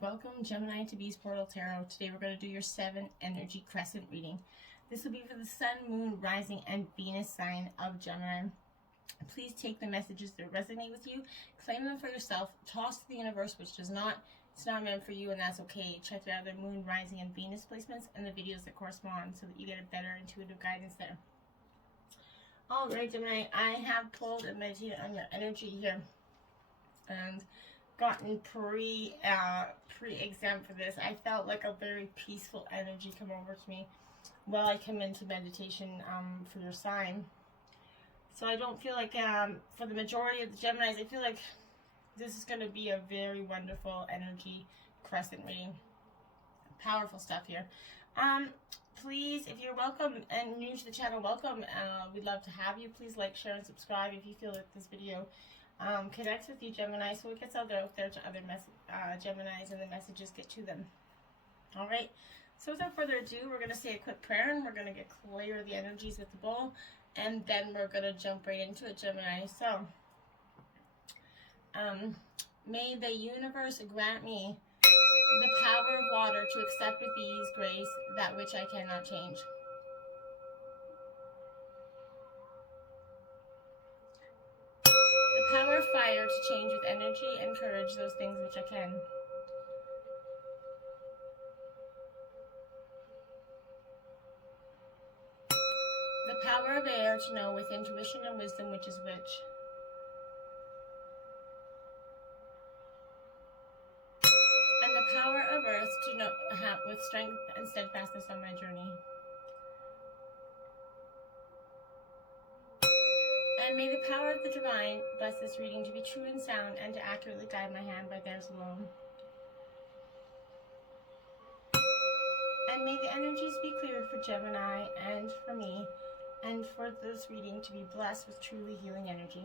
Welcome Gemini to Bees Portal Tarot. Today we're going to do your 7 energy crescent reading. This will be for the Sun, Moon, Rising, and Venus sign of Gemini. Please take the messages that resonate with you, claim them for yourself, toss to the universe which does not. It's not meant for you, and that's okay. Check out the Moon, Rising, and Venus placements and the videos that correspond so that you get a better intuitive guidance there. Alright Gemini, I have pulled and meditated on your energy here and gotten pre-exempt for this. I felt like a very peaceful energy come over to me while I come into meditation for your sign. So I don't feel like, for the majority of the Geminis, I feel like this is going to be a very wonderful energy crescent reading. Powerful stuff here. Please, if you're welcome and new to the channel, welcome. We'd love to have you. Please like, share, and subscribe if you feel that this video connects with you, Gemini, so it gets out there to other Geminis and the messages get to them. Alright, so without further ado, we're going to say a quick prayer and we're going to get clear of the energies with the bowl, and then we're going to jump right into it, Gemini. So, may the universe grant me the power of water to accept with ease, grace, that which I cannot change. The power of fire to change with energy and courage those things which I can. The power of air to know with intuition and wisdom which is which. And the power of earth to know with strength and steadfastness on my journey. And may the power of the divine bless this reading to be true and sound and to accurately guide my hand by theirs alone. And may the energies be cleared for Gemini and for me, and for this reading to be blessed with truly healing energy.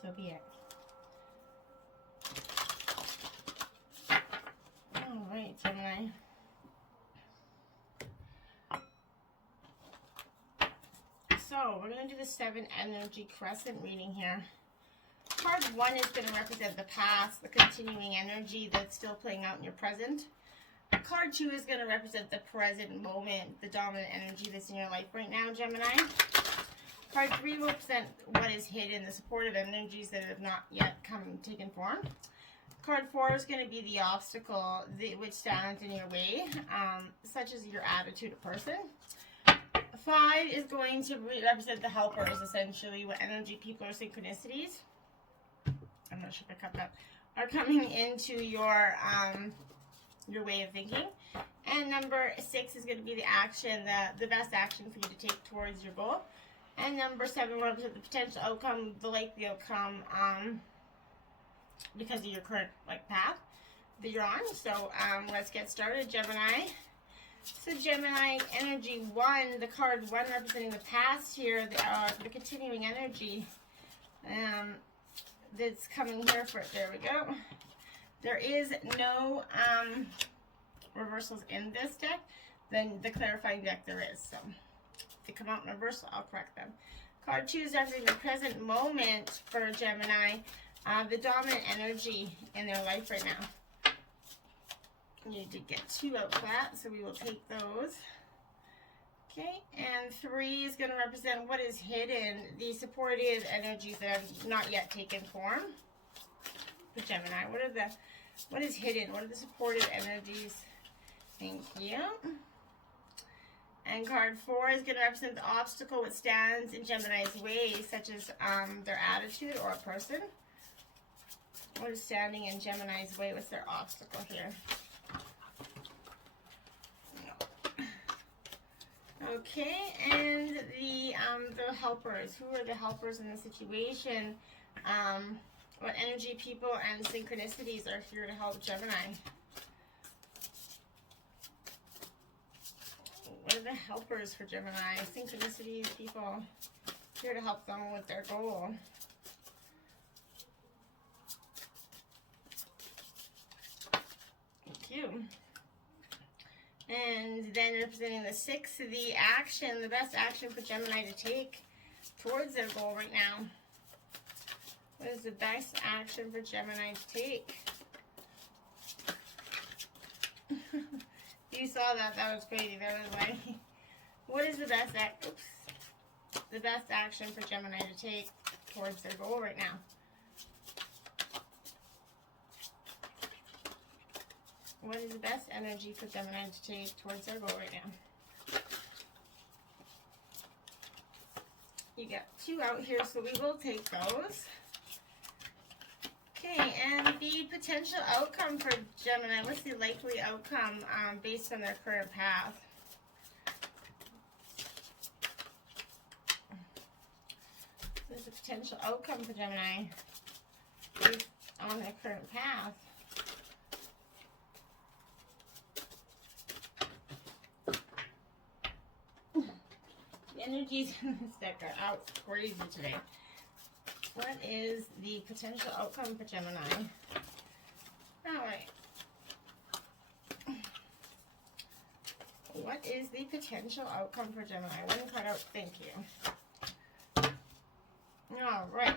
So be it. Alright, Gemini. So, we're going to do the 7 energy crescent reading here. Card 1 is going to represent the past, the continuing energy that's still playing out in your present. Card 2 is going to represent the present moment, the dominant energy that's in your life right now, Gemini. Card 3 will represent what is hidden, the supportive energies that have not yet taken form. Card 4 is going to be the obstacle which stands in your way, such as your attitude of person. 5 is going to represent the helpers, essentially, what energy, people, or synchronicities. I'm not sure if I cut that. Are coming into your way of thinking. And number 6 is going to be the action, the best action for you to take towards your goal. And number 7 will represent the potential outcome, the likely outcome, because of your current path that you're on. So let's get started, Gemini. So Gemini energy 1, the card 1 representing the past here, the continuing energy that's coming here for, there we go. There is no reversals in this deck. Then the clarifying deck there is. So if they come out in reversal, I'll correct them. Card 2 is representing the present moment for Gemini, the dominant energy in their life right now. You did get 2 out of that, so we will take those. Okay, and 3 is going to represent what is hidden, the supportive energies that have not yet taken form. For Gemini, what is hidden? What are the supportive energies? Thank you. And card 4 is going to represent the obstacle which stands in Gemini's way, such as their attitude or a person. What is standing in Gemini's way? What's their obstacle here? Okay, and the helpers. Who are the helpers in the situation? What energy, people, and synchronicities are here to help Gemini? What are the helpers for Gemini? Synchronicities, people here to help them with their goal. Thank you. And then representing the 6, the action, the best action for Gemini to take. towards their goal right now? What is the best action for Gemini to take? You saw that. That was crazy. That was like, what is the best action for Gemini to take towards their goal right now? What is the best energy for Gemini to take towards their goal right now? You got 2 out here, so we will take those. Okay, and the potential outcome for Gemini. What's the likely outcome based on their current path? There's a potential outcome for Gemini based on their current path. The energies in this deck are out crazy today. What is the potential outcome for Gemini? Alright. What is the potential outcome for Gemini? One card out, thank you. Alright.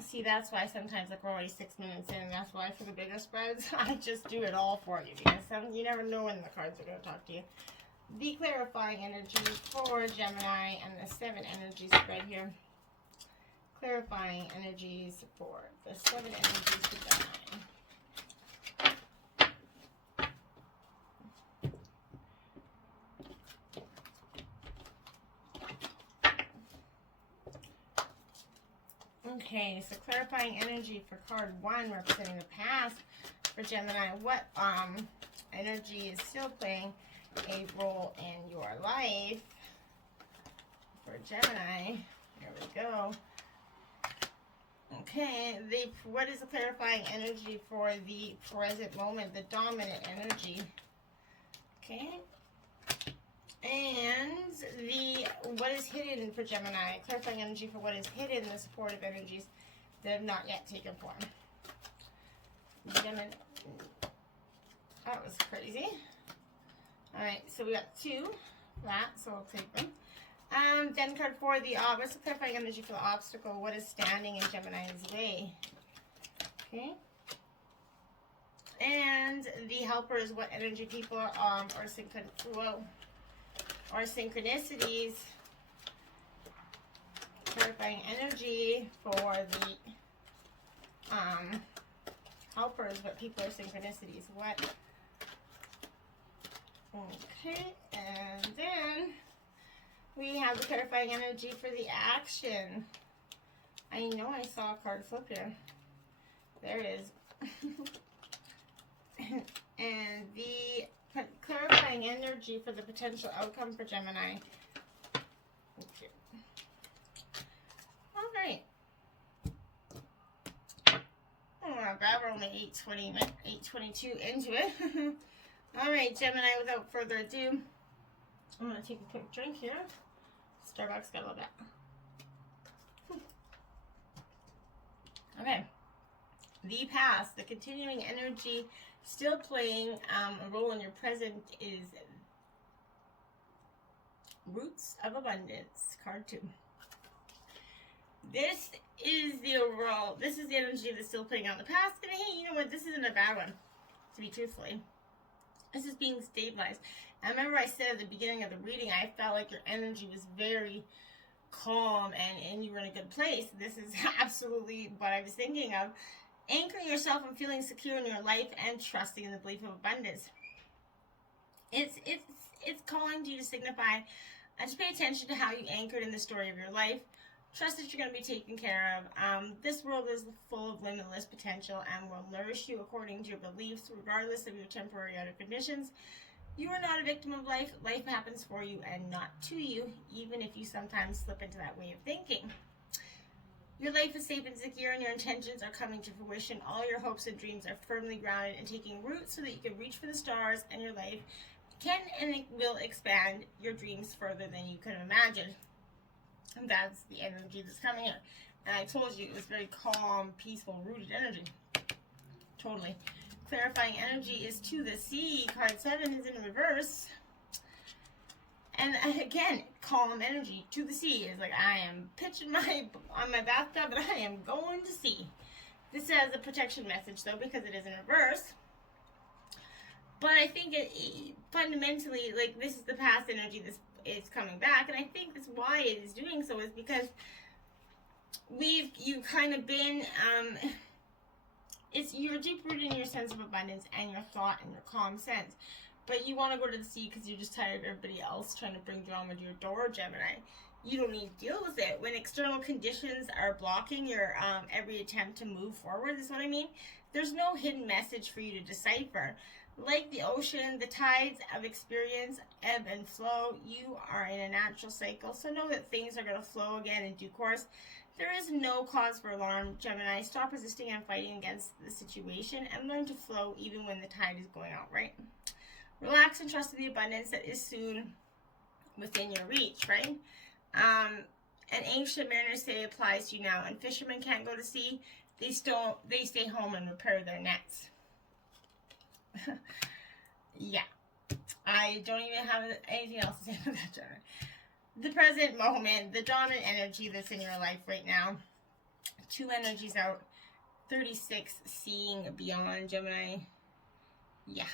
See, that's why sometimes like we're already 6 minutes in. That's why for the bigger spreads, I just do it all for you. Because you never know when the cards are going to talk to you. The clarifying energy for Gemini and the 7 energy spread here. Clarifying energies for the 7 energies for Gemini. Okay, so clarifying energy for card 1 representing the past for Gemini. What energy is still playing a role in your life for Gemini? There we go. Okay, what is the clarifying energy for the present moment, the dominant energy? Okay. And what is hidden for Gemini? Clarifying energy for what is hidden, the supportive energies that have not yet taken form. Gemini. That was crazy. Alright, so we got 2 that, so we'll take them. Then card 4, what's the clarifying energy for the obstacle? What is standing in Gemini's way? Okay. And the helper is what energy people are synchronicities. Clarifying energy for the helpers, what people are synchronicities. What? Okay, and then we have the clarifying energy for the action. I know I saw a card flip here. There it is. And the clarifying energy for the potential outcome for Gemini. Okay. All right. Oh my God, we're only 8:22 into it. All right, Gemini, without further ado, I'm going to take a quick drink here. Starbucks got a little bit. Okay. The past, the continuing energy still playing a role in your present is Roots of Abundance, card 2. This is the overall, this is the energy that's still playing out in the past. And hey, you know what? This isn't a bad one, to be truthfully. This is being stabilized. I remember I said at the beginning of the reading, I felt like your energy was very calm and you were in a good place. This is absolutely what I was thinking of. Anchoring yourself and feeling secure in your life and trusting in the belief of abundance. It's calling to you to signify, just pay attention to how you anchored in the story of your life. Trust that you're going to be taken care of. This world is full of limitless potential and will nourish you according to your beliefs, regardless of your temporary outer conditions. You are not a victim of life. Life happens for you and not to you, even if you sometimes slip into that way of thinking. Your life is safe and secure, and your intentions are coming to fruition. All your hopes and dreams are firmly grounded and taking root so that you can reach for the stars, and your life can and it will expand your dreams further than you could imagine. And that's the energy that's coming in. And I told you it was very calm, peaceful, rooted energy. Totally. Clarifying energy is to the sea. Card 7 is in reverse. And again, calm energy to the sea is like, I am pitching on my bathtub and I am going to sea. This has a protection message though, because it is in reverse. But I think it fundamentally, like, this is the past energy, this is coming back, and I think that's why it is doing so, is because you've kind of been, you're deep rooted in your sense of abundance and your thought and your calm sense. But you want to go to the sea because you're just tired of everybody else trying to bring drama to your door, Gemini. You don't need to deal with it. When external conditions are blocking your every attempt to move forward, is what I mean. There's no hidden message for you to decipher. Like the ocean, the tides of experience ebb and flow. You are in a natural cycle, so know that things are going to flow again in due course. There is no cause for alarm, Gemini. Stop resisting and fighting against the situation and learn to flow even when the tide is going out, right? Relax and trust in the abundance that is soon within your reach, right? And ancient mariners say applies to you now. And fishermen can't go to sea. They stay home and repair their nets. Yeah. I don't even have anything else to say about that, Gemini. The present moment, the dominant energy that's in your life right now. 2 energies out. 36, seeing beyond, Gemini. Yeah.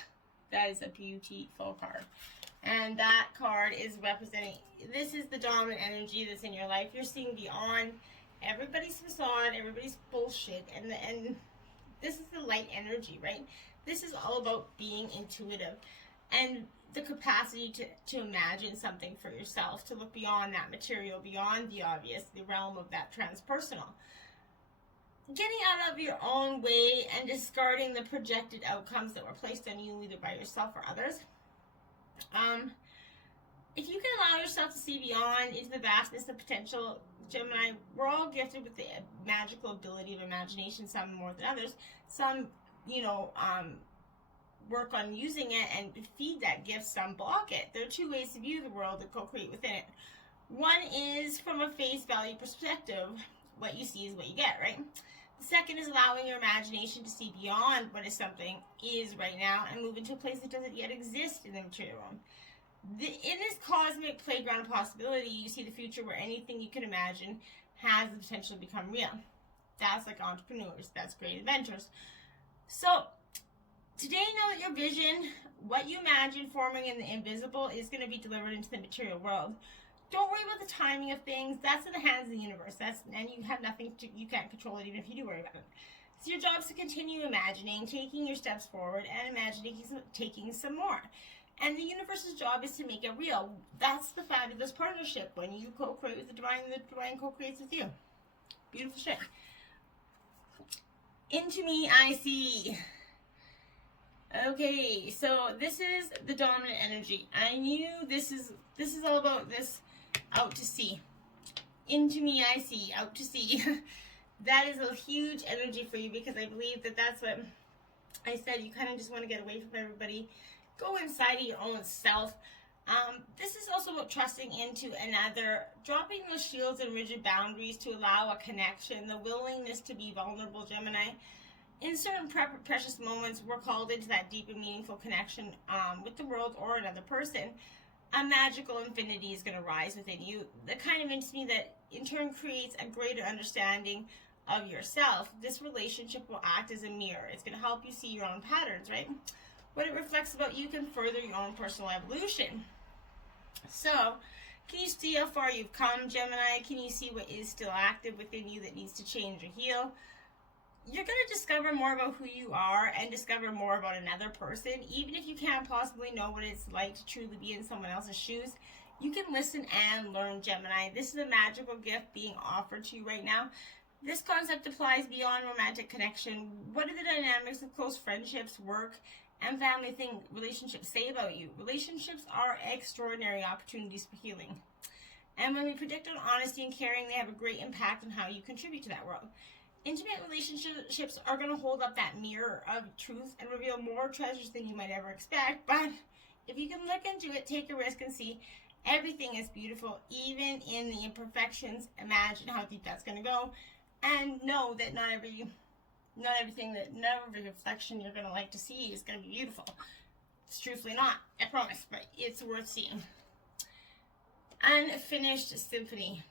That is a beautiful card. And that card is representing, this is the dominant energy that's in your life. You're seeing beyond everybody's facade, everybody's bullshit. And this is the light energy, right? This is all about being intuitive and the capacity to imagine something for yourself, to look beyond that material, beyond the obvious, the realm of that transpersonal. Getting out of your own way and discarding the projected outcomes that were placed on you either by yourself or others. If you can allow yourself to see beyond into the vastness of potential, Gemini, we're all gifted with the magical ability of imagination, some more than others. Some, work on using it and feed that gift, some block it. There are 2 ways to view the world and co-create within it. One is from a face value perspective. What you see is what you get, right? The second is allowing your imagination to see beyond what is something is right now and move into a place that doesn't yet exist in the material realm. In this cosmic playground of possibility, you see the future where anything you can imagine has the potential to become real. That's like entrepreneurs. That's great inventors. So today, know that your vision, what you imagine forming in the invisible, is going to be delivered into the material world. Don't worry about the timing of things. That's in the hands of the universe. And you have nothing you can't control it, even if you do worry about it. So your job is to continue imagining, taking your steps forward, and imagining taking some more. And the universe's job is to make it real. That's the fabulous partnership. When you co-create with the divine co-creates with you. Beautiful shit. Into me, I see. Okay, so this is the dominant energy. I knew this is all about this. Out to sea. Into me, I see. Out to sea. That is a huge energy for you, because I believe that that's what I said. You kind of just want to get away from everybody. Go inside of your own self. This is also about trusting into another, dropping those shields and rigid boundaries to allow a connection, the willingness to be vulnerable, Gemini. In certain precious moments, we're called into that deep and meaningful connection with the world or another person. A magical infinity is going to rise within you. The kind of intimacy that in turn creates a greater understanding of yourself. This relationship will act as a mirror. It's going to help you see your own patterns, right? What it reflects about you can further your own personal evolution. So, can you see how far you've come, Gemini? Can you see what is still active within you that needs to change or heal? You're going to discover more about who you are and discover more about another person. Even if you can't possibly know what it's like to truly be in someone else's shoes, you can listen and learn, Gemini. This is a magical gift being offered to you right now. This concept applies beyond romantic connection. What do the dynamics of close friendships, work, and family relationships say about you? Relationships are extraordinary opportunities for healing. And when we predict on honesty and caring, they have a great impact on how you contribute to that world. Intimate relationships are going to hold up that mirror of truth and reveal more treasures than you might ever expect. But if you can look into it, take a risk and see everything is beautiful, even in the imperfections. Imagine how deep that's going to go. And know that not every reflection you're going to like to see is going to be beautiful. It's truthfully not, I promise, but it's worth seeing. unfinished symphony.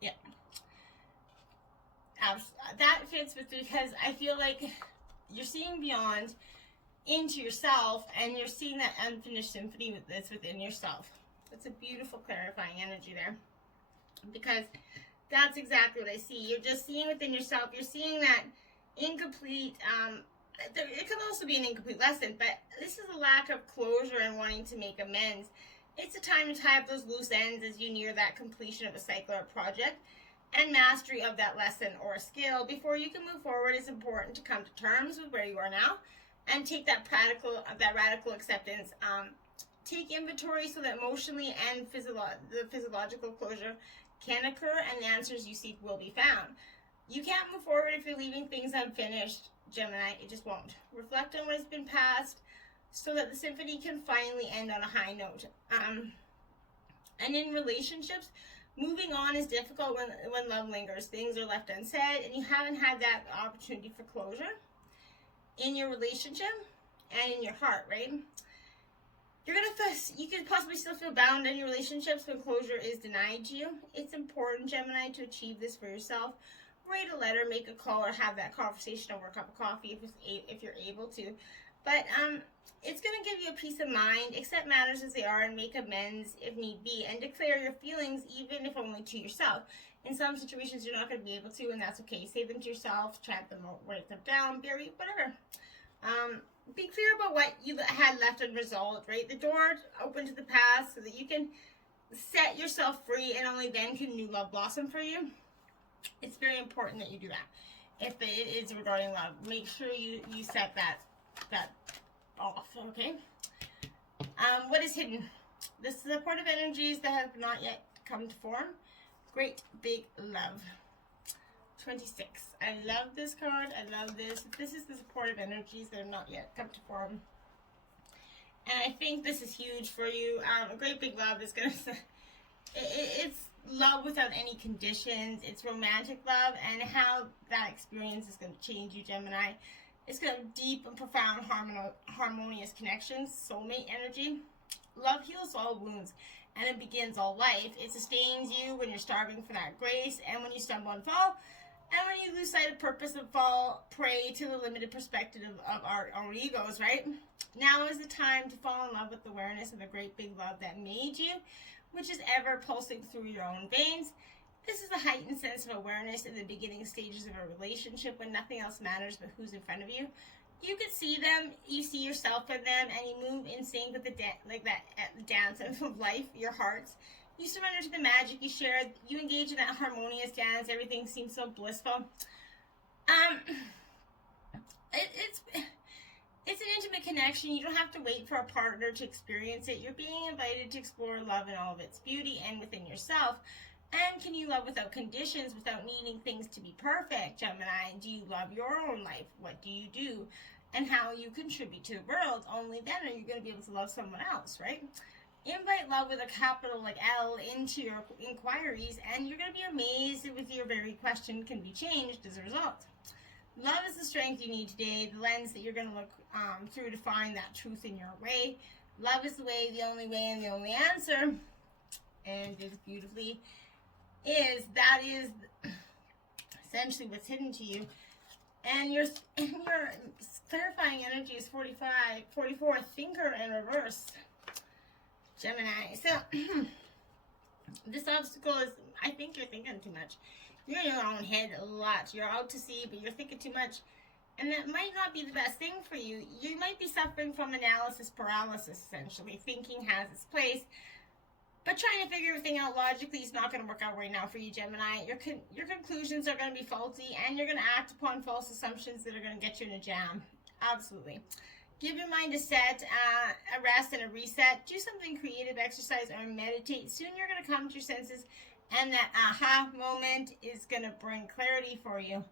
Yeah. That fits with, because I feel like you're seeing beyond into yourself, and you're seeing that unfinished symphony that's within yourself. It's a beautiful clarifying energy there, because that's exactly what I see. You're just seeing within yourself. You're seeing that incomplete, it could also be an incomplete lesson, but this is a lack of closure and wanting to make amends. It's a time to tie up those loose ends as you near that completion of a cycle or project and mastery of that lesson or skill. Before you can move forward, it's important to come to terms with where you are now and take that radical acceptance. Take inventory so that emotionally and the physiological closure can occur, and the answers you seek will be found. You can't move forward if you're leaving things unfinished, Gemini. It just won't. Reflect on what has been passed so that the symphony can finally end on a high note. And in relationships, moving on is difficult when love lingers. Things are left unsaid, and you haven't had that opportunity for closure in your relationship and in your heart, right? You could possibly still feel bound in your relationships when closure is denied you. It's important, Gemini, to achieve this for yourself. Write a letter, make a call, or have that conversation over a cup of coffee if you're able to. But it's going to give you a peace of mind. Accept matters as they are and make amends if need be, and declare your feelings, even if only to yourself. In some situations, you're not going to be able to, and that's okay. Say them to yourself, chant them, write them down, bury, whatever. Be clear about what you had left unresolved, right? The door open to the past so that you can set yourself free, and only then can new love blossom for you. It's very important that you do that. If it is regarding love, make sure you set that off, okay? What is hidden? The supportive energies that have not yet come to form. Great big love. 26. I love this card. I love this. This is the supportive energies that have not yet come to form. And I think this is huge for you. A great big love is going to... It's love without any conditions. It's romantic love, and how that experience is going to change you, Gemini. It's going to deep and profound harmonious connections, soulmate energy. Love heals all wounds, and it begins all life. It sustains you when you're starving for that grace, and when you stumble and fall, and when you lose sight of purpose and fall prey to the limited perspective of our own egos, right? Now is the time to fall in love with the awareness of the great big love that made you, which is ever pulsing through your own veins. This is a heightened sense of awareness in the beginning stages of a relationship when nothing else matters but who's in front of you. You can see them, you see yourself in them, and you move in sync with the dance of life, your hearts. You surrender to the magic you share. You engage in that harmonious dance. Everything seems so blissful. It's an intimate connection. You don't have to wait for a partner to experience it. You're being invited to explore love in all of its beauty and within yourself. And can you love without conditions, without needing things to be perfect, Gemini? Do you love your own life? What do you do? And how you contribute to the world? Only then are you going to be able to love someone else, right? Invite love with a capital like L into your inquiries, and you're going to be amazed with your very question can be changed as a result. Love is the strength you need today, the lens that you're going to look through to find that truth in your way. Love is the way, the only way, and the only answer. And it beautifully is. That is essentially what's hidden to you. And your clarifying energy is 44, thinker in reverse. Gemini. So, this obstacle is, I think you're thinking too much. You're in your own head a lot. You're out to sea, but you're thinking too much. And that might not be the best thing for you. You might be suffering from analysis paralysis, essentially. Thinking has its place. But trying to figure everything out logically is not going to work out right now for you, Gemini. Your conclusions are going to be faulty, and you're going to act upon false assumptions that are going to get you in a jam. Absolutely. Give your mind a set, a rest, and a reset. Do something creative, exercise, or meditate. Soon you're going to come to your senses, and that aha moment is going to bring clarity for you.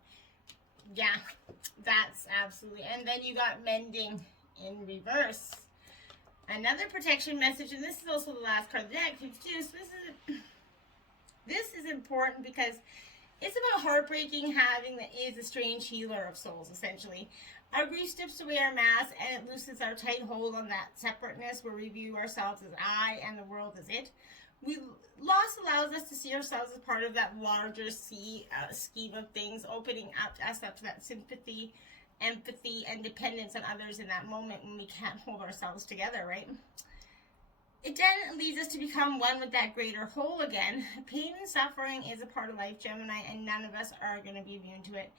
Yeah, that's absolutely. And then you got mending in reverse. Another protection message, and this is also the last card of the deck. So this is important because it's about heartbreaking is a strange healer of souls, essentially. Our grief strips away our mask and it loosens our tight hold on that separateness where we view ourselves as I and the world as it. Loss allows us to see ourselves as part of that larger scheme of things, opening us up to that sympathy, empathy, and dependence on others in that moment when we can't hold ourselves together, right? It then leads us to become one with that greater whole again. Pain and suffering is a part of life, Gemini, and none of us are going to be immune to it.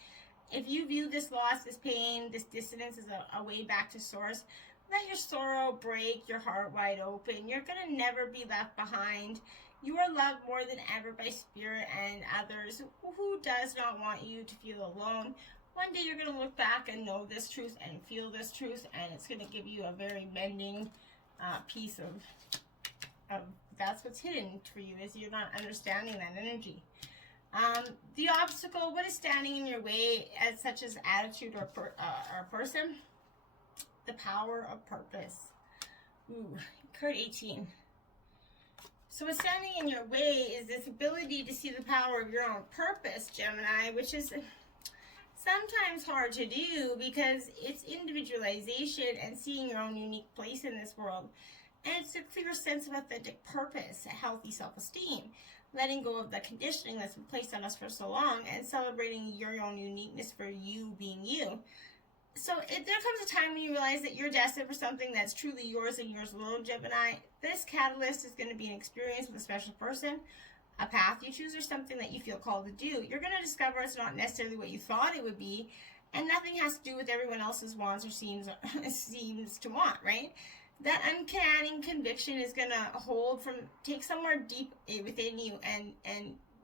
If you view this loss, this pain, this dissonance as a way back to source, let your sorrow break your heart wide open. You're going to never be left behind. You are loved more than ever by spirit and others. Who does not want you to feel alone? One day you're going to look back and know this truth and feel this truth, and it's going to give you a very mending piece of that's what's hidden for you, is you're not understanding that energy. The obstacle, what is standing in your way, as such as attitude or person? The power of purpose. Ooh, card 18. So what's standing in your way is this ability to see the power of your own purpose, Gemini, which is sometimes hard to do because it's individualization and seeing your own unique place in this world. And it's a clear sense of authentic purpose, a healthy self-esteem, letting go of the conditioning that's been placed on us for so long and celebrating your own uniqueness for you being you. So there comes a time when you realize that you're destined for something that's truly yours and yours alone, Gemini. This catalyst is going to be an experience with a special person, a path you choose, or something that you feel called to do. You're going to discover it's not necessarily what you thought it would be, and nothing has to do with everyone else's wants or seems to want, right? That uncanny conviction is going to take somewhere deep within you, and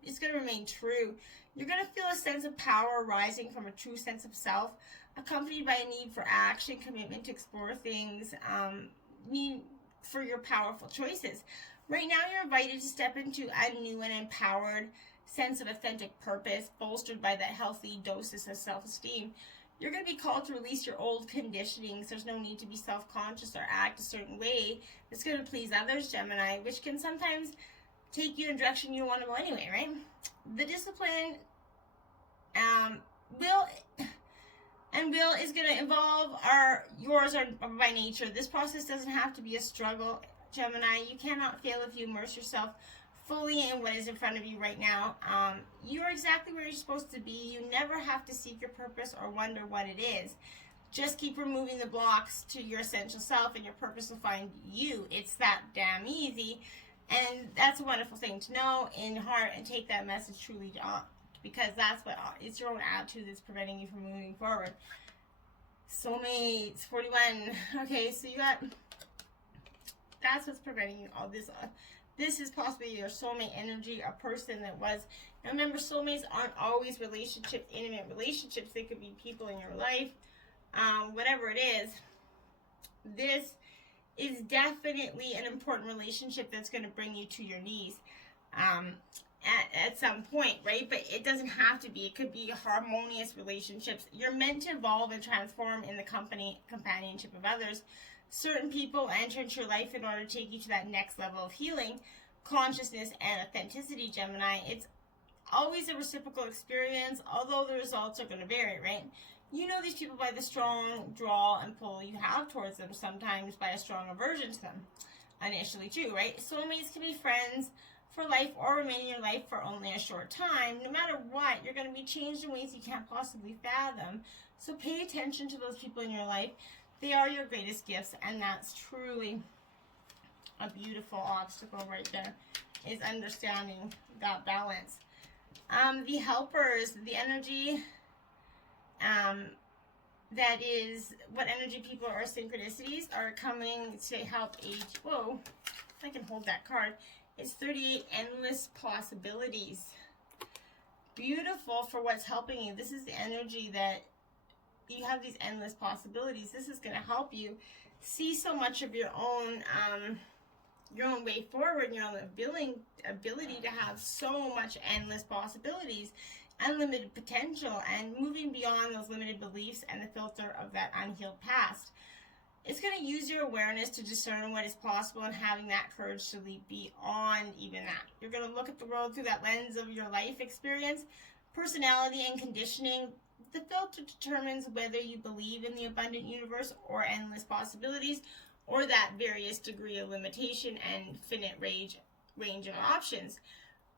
it's going to remain true. You're going to feel a sense of power rising from a true sense of self, accompanied by a need for action, commitment to explore things, need for your powerful choices. Right now, you're invited to step into a new and empowered sense of authentic purpose, bolstered by that healthy doses of self-esteem. You're going to be called to release your old conditionings. There's no need to be self-conscious or act a certain way that's going to please others, Gemini, which can sometimes take you in a direction you don't want to go anyway, right? The discipline will is going to involve yours are by nature. This process doesn't have to be a struggle, Gemini. You cannot fail if you immerse yourself fully in what is in front of you right now. You're exactly where you're supposed to be. You never have to seek your purpose or wonder what it is. Just keep removing the blocks to your essential self, and your purpose will find you. It's that damn easy, and that's a wonderful thing to know in heart, and take that message truly on, because it's your own attitude that's preventing you from moving forward. Soulmates, 41. Okay, so that's what's preventing you. All this. This is possibly your soulmate energy, a person that was. Now remember, soulmates aren't always relationships, intimate relationships. They could be people in your life, whatever it is. This is definitely an important relationship that's going to bring you to your knees at some point, right? But it doesn't have to be. It could be harmonious relationships. You're meant to evolve and transform in the companionship of others. Certain people enter into your life in order to take you to that next level of healing, consciousness, and authenticity, Gemini. It's always a reciprocal experience, although the results are going to vary, right? You know these people by the strong draw and pull you have towards them, sometimes by a strong aversion to them initially too, right? Soulmates can be friends for life or remain in your life for only a short time. No matter what, you're going to be changed in ways you can't possibly fathom. So pay attention to those people in your life. They are your greatest gifts, and that's truly a beautiful obstacle right there, is understanding that balance. The helpers, the energy, that is what energy people or synchronicities are coming to help age. Whoa, if I can hold that card. It's 38 endless possibilities. Beautiful for what's helping you. This is the energy that you have, these endless possibilities. This is going to help you see so much of your own way forward, your own ability to have so much endless possibilities, unlimited potential, and moving beyond those limited beliefs and the filter of that unhealed past. It's going to use your awareness to discern what is possible, and having that courage to leap beyond even that. You're going to look at the world through that lens of your life experience, personality, and conditioning. The filter determines whether you believe in the abundant universe or endless possibilities, or that various degree of limitation and infinite range of options.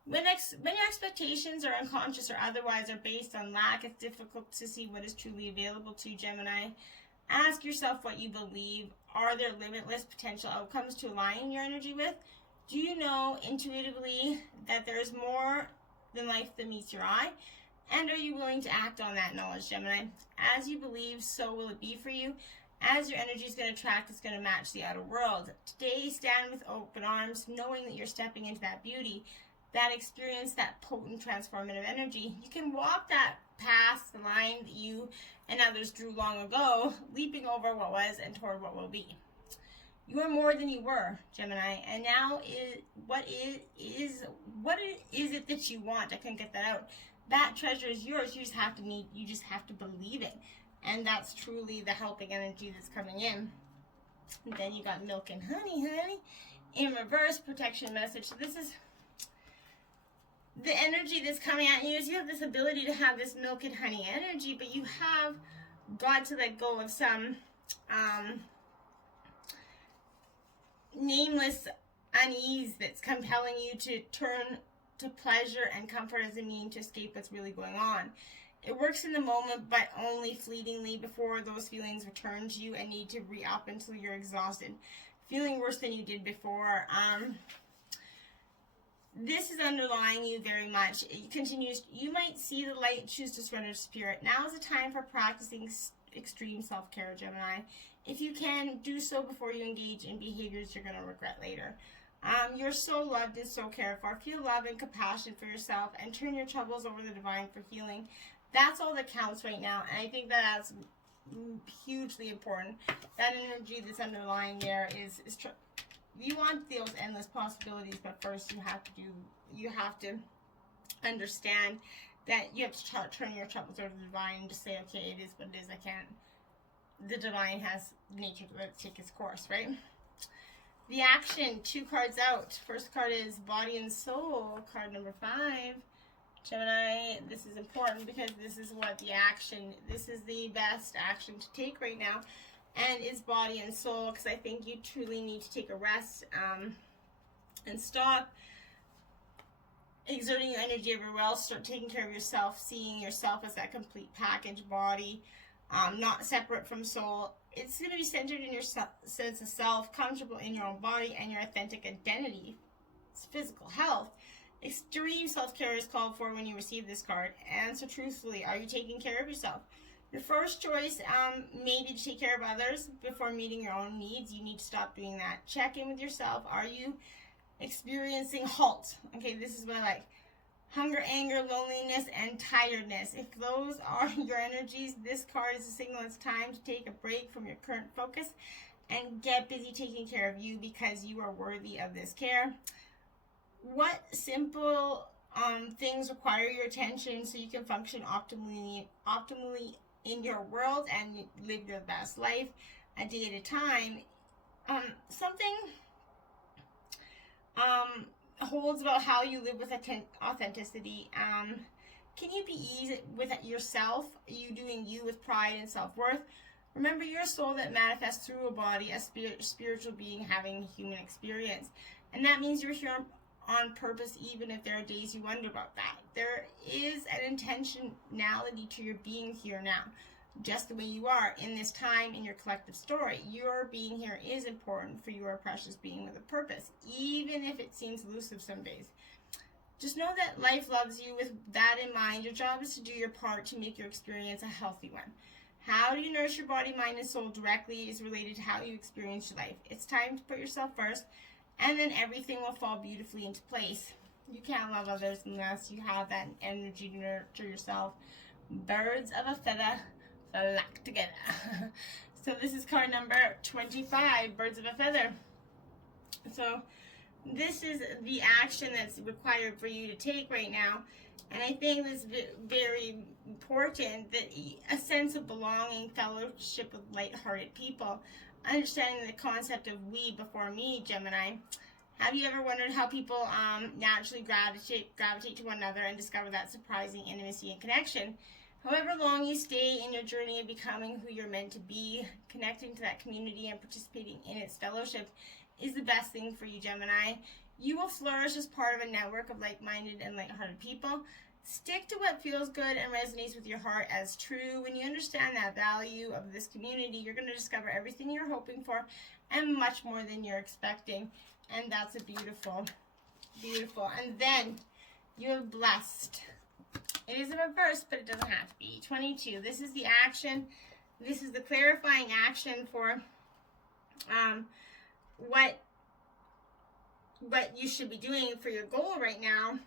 When your expectations are unconscious or otherwise are based on lack, it's difficult to see what is truly available to you, Gemini. Ask yourself what you believe. Are there limitless potential outcomes to align your energy with? Do you know intuitively that there is more than life that meets your eye? And are you willing to act on that knowledge, Gemini? As you believe, so will it be for you. As your energy is going to attract, it's going to match the outer world. Today, stand with open arms, knowing that you're stepping into that beauty, that experience, that potent transformative energy. You can walk that past the line that you and others drew long ago, leaping over what was and toward what will be. You are more than you were, Gemini. And now, what is it that you want? I couldn't get that out. That treasure is yours. You just have to believe it. And that's truly the helping energy that's coming in. And then you got milk and honey. In reverse, protection message. So this is the energy that's coming at you. Is you have this ability to have this milk and honey energy, but you have got to let go of some nameless unease that's compelling you to turn to pleasure and comfort as a means to escape what's really going on. It works in the moment, but only fleetingly before those feelings return to you and need to re-up until you're exhausted, feeling worse than you did before. This is underlying you very much. It continues. You might see the light, choose to surrender to spirit. Now is the time for practicing extreme self-care, Gemini. If you can, do so before you engage in behaviors you're going to regret later. You're so loved and so cared for. Feel love and compassion for yourself and turn your troubles over to the divine for healing. That's all that counts right now, and I think that's hugely important. That energy that's underlying there is you want those endless possibilities, but first you have to understand that you have to turn your troubles over to the divine and just say, okay, it is what it is. The divine has nature to let it take its course, right? The action, 2 cards out. First card is Body and Soul, card number 5. Gemini, this is important because this is this is the best action to take right now. And it's Body and Soul, because I think you truly need to take a rest and stop exerting your energy everywhere else. Start taking care of yourself, seeing yourself as that complete package body, not separate from soul. It's going to be centered in your sense of self, comfortable in your own body and your authentic identity. It's physical health. Extreme self-care is called for when you receive this card. Answer truthfully. Are you taking care of yourself? Your first choice may be to take care of others before meeting your own needs. You need to stop doing that. Check in with yourself. Are you experiencing halt? Okay, this is what I like. Hunger, anger, loneliness, and tiredness. If those are your energies, this card is a signal it's time to take a break from your current focus and get busy taking care of you, because you are worthy of this care. What simple things require your attention so you can function optimally in your world and live your best life a day at a time? Something holds about how you live with authenticity. Can you be easy with yourself? Are you doing you with pride and self-worth? Remember, you're a soul that manifests through a body, a spiritual being having a human experience. And that means you're here on purpose, even if there are days you wonder about that. There is an intentionality to your being here now, just the way you are in this time in your collective story. Your being here is important, for you are a precious being with a purpose, even if it seems elusive some days. Just know that life loves you. With that in mind, your job is to do your part to make your experience a healthy one. How do you nourish your body, mind, and soul directly is related to how you experience your life. It's time to put yourself first, and then everything will fall beautifully into place. You can't love others unless you have that energy to nurture yourself. Birds of a feather flock together. So this is card number 25, Birds of a Feather. So this is the action that's required for you to take right now. And I think this is very important, that a sense of belonging, fellowship with light-hearted people, understanding the concept of we before me, Gemini. Have you ever wondered how people naturally gravitate to one another and discover that surprising intimacy and connection? However long you stay in your journey of becoming who you're meant to be, connecting to that community and participating in its fellowship is the best thing for you, Gemini. You will flourish as part of a network of like-minded and light-hearted people. Stick to what feels good and resonates with your heart as true. When you understand that value of this community, you're going to discover everything you're hoping for and much more than you're expecting. And that's a beautiful, beautiful. And then you have blessed. It is a reverse, but it doesn't have to be. 22. This is the action. This is the clarifying action for what you should be doing for your goal right now.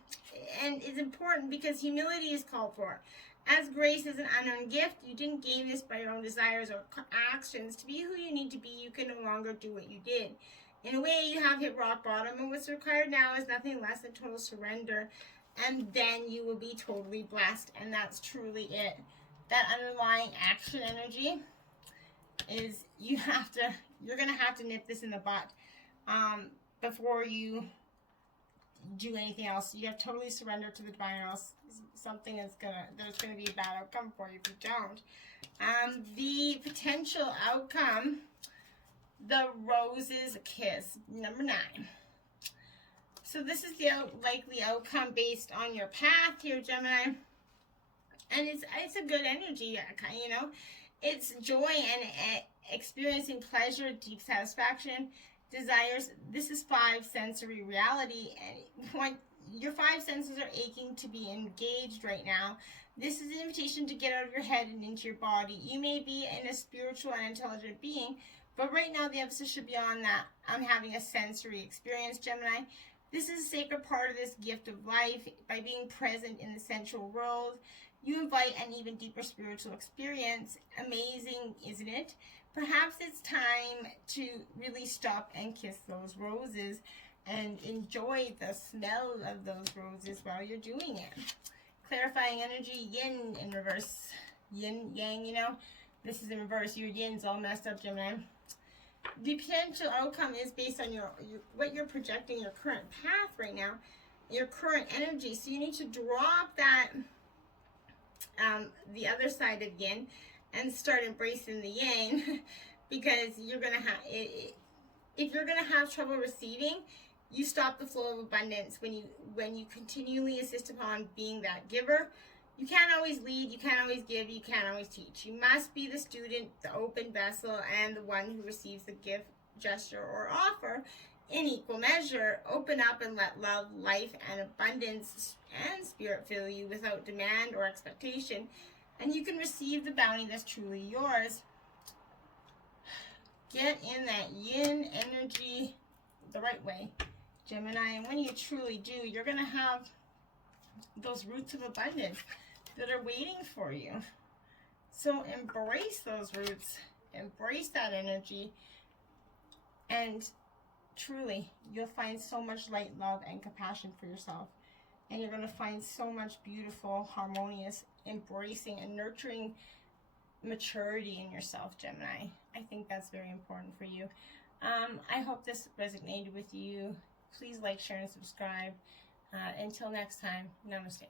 And it's important because humility is called for. As grace is an unearned gift, you didn't gain this by your own desires or actions. To be who you need to be, you can no longer do what you did. In a way, you have hit rock bottom, and what's required now is nothing less than total surrender. And then you will be totally blessed, and that's truly it. That underlying action energy is you're gonna have to nip this in the butt before you do anything else. You have to totally surrender to the divine, or else there's gonna be a bad outcome for you if you don't. The potential outcome, the Rose's Kiss, number 9. So this is the likely outcome based on your path here, Gemini. And it's a good energy, you know. It's joy and experiencing pleasure, deep satisfaction, desires. This is 5 sensory reality. And your 5 senses are aching to be engaged right now. This is an invitation to get out of your head and into your body. You may be a spiritual and intelligent being, but right now the emphasis should be on that. I'm having a sensory experience, Gemini. This is a sacred part of this gift of life. By being present in the sensual world, you invite an even deeper spiritual experience. Amazing, isn't it? Perhaps it's time to really stop and kiss those roses and enjoy the smell of those roses while you're doing it. Clarifying energy, yin in reverse. Yin, yang, you know. This is in reverse. Your yin's all messed up, Gemini. The potential outcome is based on what you're projecting, your current path right now, your current energy. So you need to drop that, the other side of yin, and start embracing the yang, because you're gonna have if you're gonna have trouble receiving, you stop the flow of abundance when you continually insist upon being that giver. You can't always lead, you can't always give, you can't always teach. You must be the student, the open vessel, and the one who receives the gift, gesture, or offer in equal measure. Open up and let love, life, and abundance and spirit fill you without demand or expectation, and you can receive the bounty that's truly yours. Get in that yin energy the right way, Gemini, and when you truly do, you're going to have those roots of abundance that are waiting for you. So embrace those roots, embrace that energy, and truly you'll find so much light, love, and compassion for yourself. And you're going to find so much beautiful, harmonious, embracing, and nurturing maturity in yourself, Gemini. I think that's very important for you. I hope this resonated with you. Please like, share, and subscribe. Until next time, namaste.